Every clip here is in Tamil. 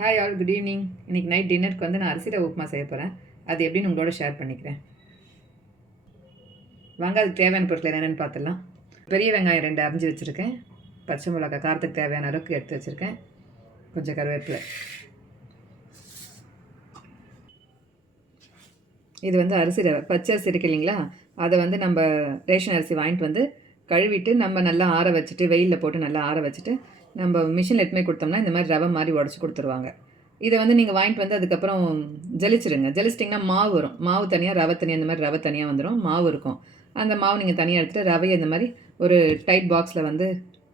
Hi all, good evening. இன்றைக்கி நைட் டின்னருக்கு வந்து நான் அரிசி ரவை உப்புமா செய்ய போகிறேன். அது எப்படின்னு உங்களோட ஷேர் பண்ணிக்கிறேன். வாங்க, அதுக்கு தேவையான பொருட்கள் என்னென்னு பார்த்துடலாம். பெரிய வெங்காயம் 2 அரிஞ்சு வச்சுருக்கேன். பச்சை மிளகாய் காரத்துக்கு தேவையான அளவுக்கு எடுத்து வச்சுருக்கேன். கொஞ்சம் கருவேப்பிலை. இது வந்து அரிசி ரவை, பச்சை அரிசி இருக்கு இல்லைங்களா, அதை வந்து நம்ம ரேஷன் அரிசி வாங்கிட்டு வந்து கழுவிட்டு நம்ம நல்லா ஆற வச்சுட்டு, வெயிலில் போட்டு நல்லா ஆற வச்சுட்டு நம்ம மிஷினில் எடுத்துமே கொடுத்தோம்னா இந்த மாதிரி ரவை மாதிரி உடச்சி கொடுத்துருவாங்க. இதை வந்து நீங்கள் வாங்கிட்டு வந்து அதுக்கப்புறம் ஜலிச்சிடுங்க. ஜலிச்சிட்டிங்கன்னா மாவு வரும். மாவு தனியாக, ரவை தனியாக, இந்த மாதிரி ரவை தனியாக வந்துடும். மாவு இருக்கும். அந்த மாவு நீங்கள் தனியாக எடுத்துகிட்டு ரவையை இந்த மாதிரி ஒரு டைட் பாக்ஸில் வந்து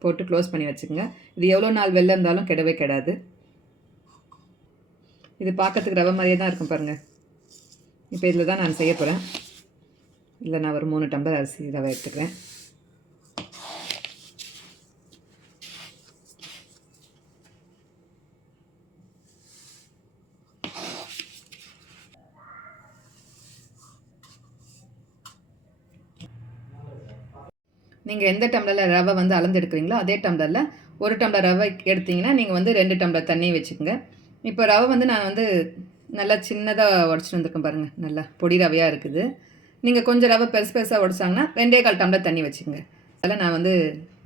போட்டு க்ளோஸ் பண்ணி வச்சுக்கோங்க. இது எவ்வளோ நாள் வெளில இருந்தாலும் கெடவே கெடாது. இது பார்க்கறதுக்கு ரவை மாதிரியே தான் இருக்கும் பாருங்கள். இப்போ இதில் தான் நான் செய்ய போகிறேன். இல்லை, நான் ஒரு 3 டம்ளர் அரிசி ரவை எடுத்துக்கிறேன். நீங்கள் எந்த டம்ளரில் ரவை வந்து அளந்து எடுக்கிறீங்களோ அதே டம்ளரில் 1 டம்ளர் ரவை எடுத்திங்கன்னா நீங்கள் வந்து 2 டம்ளர் தண்ணி வச்சுக்கோங்க. இப்போ ரவை வந்து நான் வந்து நல்லா சின்னதாக உடச்சிட்டு வந்திருக்கேன் பாருங்கள். நல்லா பொடி ரவையாக இருக்குது. நீங்கள் கொஞ்சம் ரவை பெருசாக உடச்சாங்கன்னா 2.25 டம்ளர் தண்ணி வச்சுக்கோங்க. அதில் நான் வந்து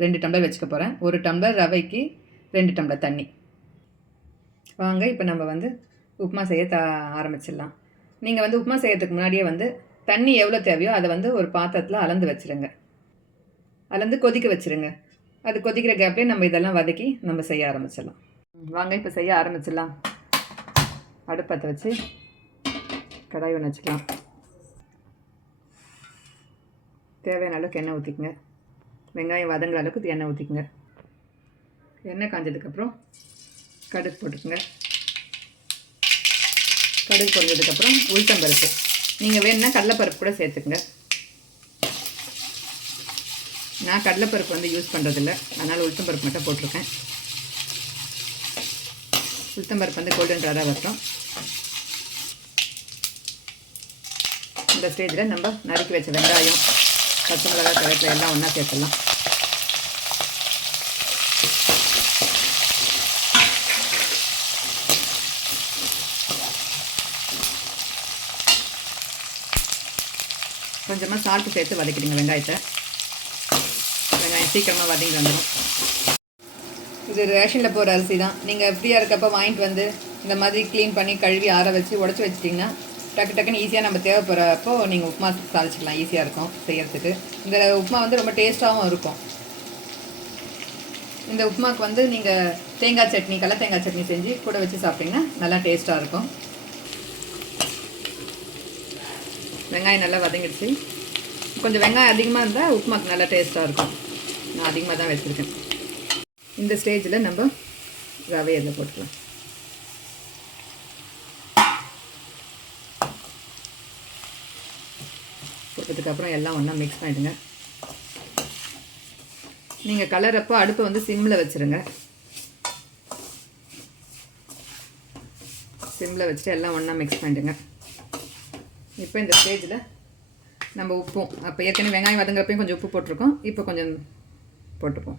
2 டம்ளர் வச்சுக்க போகிறேன். 1 டம்ளர் ரவைக்கு 2 டம்ளர் தண்ணி. வாங்க, இப்போ நம்ம வந்து உப்புமா செய்ய ஆரம்பிச்சிடலாம். நீங்கள் வந்து உப்புமா செய்யறதுக்கு முன்னாடியே வந்து தண்ணி எவ்வளோ தேவையோ அதை வந்து ஒரு பாத்திரத்தில் அளந்து வச்சுருங்க. அளந்து கொதிக்க வச்சுருங்க. அது கொதிக்கிற கேப்லேயே நம்ம இதெல்லாம் வதக்கி நம்ம செய்ய ஆரம்பிச்சிடலாம். வாங்க, இப்போ செய்ய ஆரம்பிச்சிடலாம். அடுப்பத்தை வச்சு கடாய் ஒன்று வச்சுக்கலாம். தேவையான அளவுக்கு எண்ணெய் ஊற்றிக்குங்க. வெங்காயம் வதங்குற அளவுக்கு எண்ணெய் ஊற்றிக்குங்க. எண்ணெய் காஞ்சதுக்கப்புறம் கடுகு போட்டுக்குங்க. கடுகு பொரிஞ்சதுக்கப்புறம் உளுத்தம்பருப்பு. நீங்கள் வேணும்னா கடலைப்பருப்பு கூட சேர்த்துக்குங்க. நான் கடலைப்பருப்பு வந்து யூஸ் பண்ணுறதில்ல, அதனால் உளுத்தம்பருப்பு மட்டும் போட்டிருக்கேன். உளுத்தம்பருப்பு வந்து கோல்டன் கலராக வரட்டும். இந்த ஸ்டேஜில் நம்ம நறுக்கி வச்ச வெங்காயம், பச்சை மிளகாய், கருவேப்பிலை எல்லாம் ஒன்றா சேர்த்துடலாம். கொஞ்சமாக சால்ட்டு சேர்த்து வதக்கிடுங்க வெங்காயத்தை. வெங்காயம் சீக்கிரமாக வதங்கி வந்துடும். இது ரேஷனில் போகிற அரிசி தான். நீங்கள் ஃப்ரீயாக இருக்கப்போ வாங்கிட்டு வந்து இந்த மாதிரி க்ளீன் பண்ணி கழுவி ஆற வச்சு உடச்சி வச்சிட்டிங்கன்னா டக்குன்னு ஈஸியாக நம்ம தேவைப்படுறப்போ நீங்கள் உப்புமா சாதிச்சிக்கலாம். ஈஸியாக இருக்கும் செய்கிறதுக்கு. இந்த உப்புமா வந்து ரொம்ப டேஸ்ட்டாகவும் இருக்கும். இந்த உப்புமாவுக்கு வந்து நீங்கள் தேங்காய் சட்னி, கடலை தேங்காய் சட்னி செஞ்சு கூட வச்சு சாப்பிட்டிங்கன்னா நல்லா டேஸ்ட்டாக இருக்கும். வெங்காயம் நல்லா வதங்கிடுச்சு. கொஞ்சம் வெங்காயம் அதிகமாக இருந்தால் உப்புமாக்கு நல்லா டேஸ்ட்டாக இருக்கும். நான் அதிகமாக தான் வச்சுருக்கேன். இந்த ஸ்டேஜில் நம்ம ரவை இதில் போட்டுக்கலாம். போட்டதுக்கப்புறம் எல்லாம் ஒன்றா மிக்ஸ் பண்ணிவிடுங்க. நீங்கள் கலரப்போ அடுப்பை வந்து சிம்மில் வச்சுருங்க. சிம்மில் வச்சுட்டு எல்லாம் ஒன்றா மிக்ஸ் பண்ணிவிடுங்க. இப்போ இந்த ஸ்டேஜில் நம்ம உப்பும், அப்போ ஏற்கனவே வெங்காயம் வதங்குறப்பையும் கொஞ்சம் உப்பு போட்டிருக்கோம். இப்போ கொஞ்சம் போட்டுப்போம்.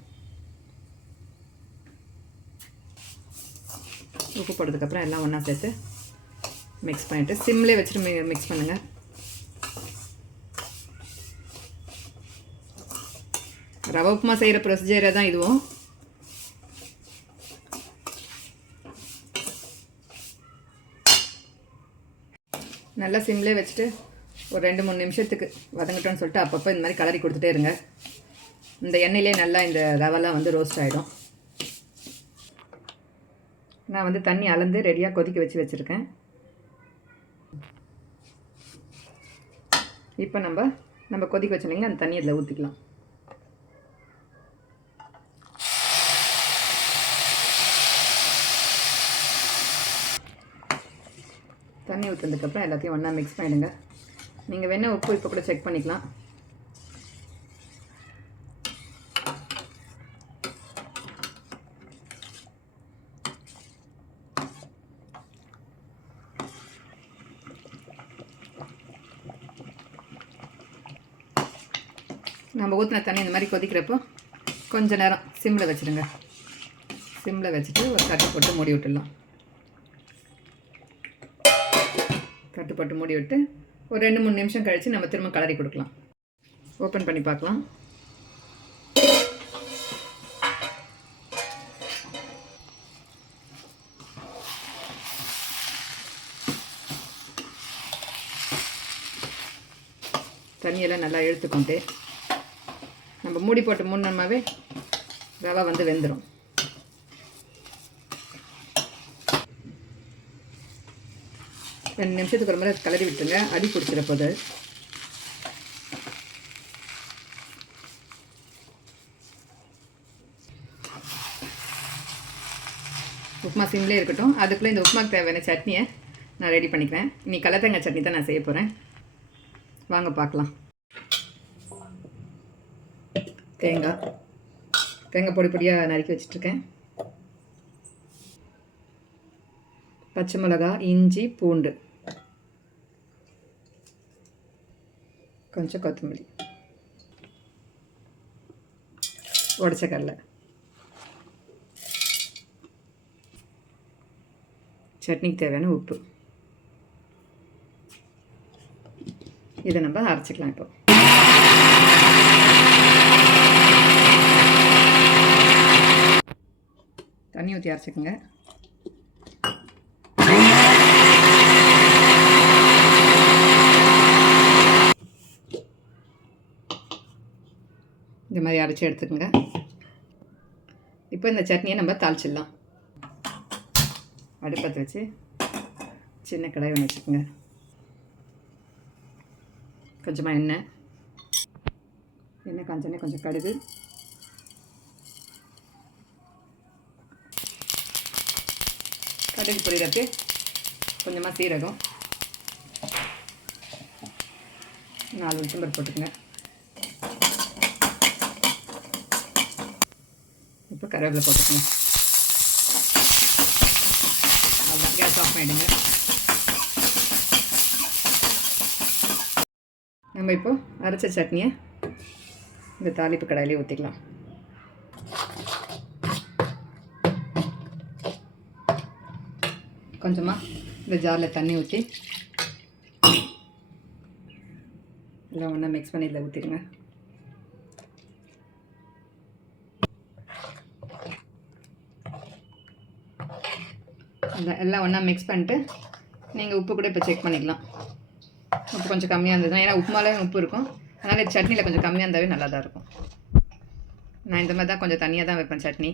உப்பு போட்டதுக்கப்புறம் எல்லாம் ஒன்றா சேர்த்து மிக்ஸ் பண்ணிவிட்டு சிம்லேயே வச்சுட்டு மிக்ஸ் பண்ணுங்கள். ரவை உப்புமா செய்கிற ப்ரொசீஜரை தான் இதுவும். நல்லா சிம்லேயே வச்சுட்டு ஒரு 2-3 நிமிஷத்துக்கு வதங்கட்டோன்னு சொல்லிட்டு அப்பப்போ இந்த மாதிரி கலரி கொடுத்துட்டே இருங்க. இந்த எண்ணெயிலே நல்லா இந்த ரவெல்லாம் வந்து ரோஸ்ட் ஆகிடும். நான் வந்து தண்ணி அளந்து ரெடியாக கொதிக்க வச்சுருக்கேன். இப்போ நம்ம கொதிக்க வச்சோம்னா அந்த தண்ணி அதில் ஊற்றிக்கலாம். தண்ணி ஊற்றுனதுக்கப்புறம் எல்லாத்தையும் ஒன்றா மிக்ஸ் பண்ணிடுங்க. நீங்கள் வேணால் உப்பு இப்போ கூட செக் பண்ணிக்கலாம். நம்ம ஊற்றின தண்ணி இந்த மாதிரி கொதிக்கிறப்போ கொஞ்சம் நேரம் சிம்மில் வச்சுடுங்க. சிம்மில் வச்சுட்டு ஒரு தட்டை போட்டு மூடி விட்டுடலாம். தட்டு போட்டு மூடி விட்டு ஒரு 2-3 நிமிஷம் கழித்து நம்ம திரும்ப கலரி கொடுக்கலாம். ஓப்பன் பண்ணி பார்க்கலாம். தண்ணியெல்லாம் நல்லா இழுத்துக்கொண்டு நம்ம மூடி போட்டு மூணுமாவே ரவை வந்து வெந்துடும். ரெண்டு நிமிஷத்துக்கு ஒரு முறை கலரி விட்டுருங்க, அடி பிடிச்சிட போகுது. உப்புமா சிம்லேயே இருக்கட்டும். அதுக்குள்ளே இந்த உப்புமாக்கு தேவையான சட்னியை நான் ரெடி பண்ணிக்கிறேன். இன்னைக்கு கடலை தேங்காய் சட்னி தான் நான் செய்ய போகிறேன். வாங்க பார்க்கலாம். தேங்காய் பொடி பொடியாக நறுக்கி வச்சிட்ருக்கேன். பச்சை மிளகா, இஞ்சி, பூண்டு, கொஞ்சம் கொத்தமல்லி, உடச்ச கடலை, சட்னிக்கு தேவையான உப்பு. இதை நம்ம அரைச்சிக்கலாம். இப்போ தண்ணி ஊற்றி அரைச்சிக்கோங்க. இந்த மாதிரி அரைச்சி எடுத்துக்கோங்க. இப்போ இந்த சட்னியை நம்ம தாளிச்சிடலாம். அடுப்பத்தை வச்சு சின்ன கடாய் ஒன்று வச்சுக்கோங்க. கொஞ்சமாக எண்ணெய் காஞ்சோன்னே கொஞ்சம் கடுகு, கடுகு பொரியிறதுக்கு கொஞ்சமாக சீரகம், 4 உளுத்தம்பருப்பு போட்டுக்கோங்க. இப்போ கருவேப்பிலை போட்டுக்கோங்க. அவ்வளோதான், கேஸ் ஆஃப் பண்ணிவிடுங்க. நம்ம இப்போ அரைச்ச சட்னியை இந்த தாளிப்பு கடாயிலே ஊற்றிக்கலாம். கொஞ்சமாக இந்த ஜாரில் தண்ணி ஊற்றி எல்லாம் ஒன்றா மிக்ஸ் பண்ணி இதில் ஊற்றிடுங்க. எல்லாம் ஒன்றா மிக்ஸ் பண்ணிட்டு நீங்கள் உப்பு கூட இப்போ செக் பண்ணிக்கலாம். உப்பு கொஞ்சம் கம்மியாக இருந்ததுன்னா, ஏன்னா உப்புமாலே உப்பு இருக்கும், அதனால் சட்னியில் கொஞ்சம் கம்மியாக இருந்தாவே நல்லா தான் இருக்கும். நான் இந்த மாதிரி தான் கொஞ்சம் தனியாக தான் வைப்பேன் சட்னி.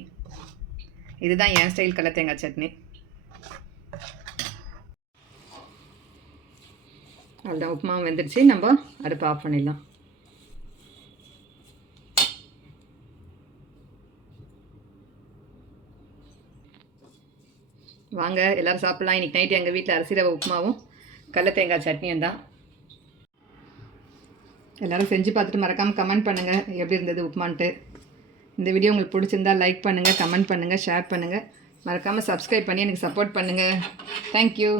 இதுதான் என் ஸ்டைல் கடலை தேங்காய் சட்னி. அதுதான் உப்புமாவும் வெந்துடுச்சு. நம்ம அடுப்பை ஆஃப் பண்ணிடலாம். வாங்க எல்லோரும் சாப்பிட்லாம். இன்றைக்கி நைட்டு எங்கள் வீட்டில் அரிசி ரவை உப்புமாவும் கடலை தேங்காய் சட்னியும் தான். எல்லோரும் செஞ்சு பார்த்துட்டு மறக்காமல் கமெண்ட் பண்ணுங்கள் எப்படி இருந்தது உப்புமான்ட்டு. இந்த வீடியோ உங்களுக்கு பிடிச்சிருந்தால் லைக் பண்ணுங்கள், கமெண்ட் பண்ணுங்கள், ஷேர் பண்ணுங்கள். மறக்காமல் சப்ஸ்கிரைப் பண்ணி எனக்கு சப்போர்ட் பண்ணுங்கள். தேங்க்யூ.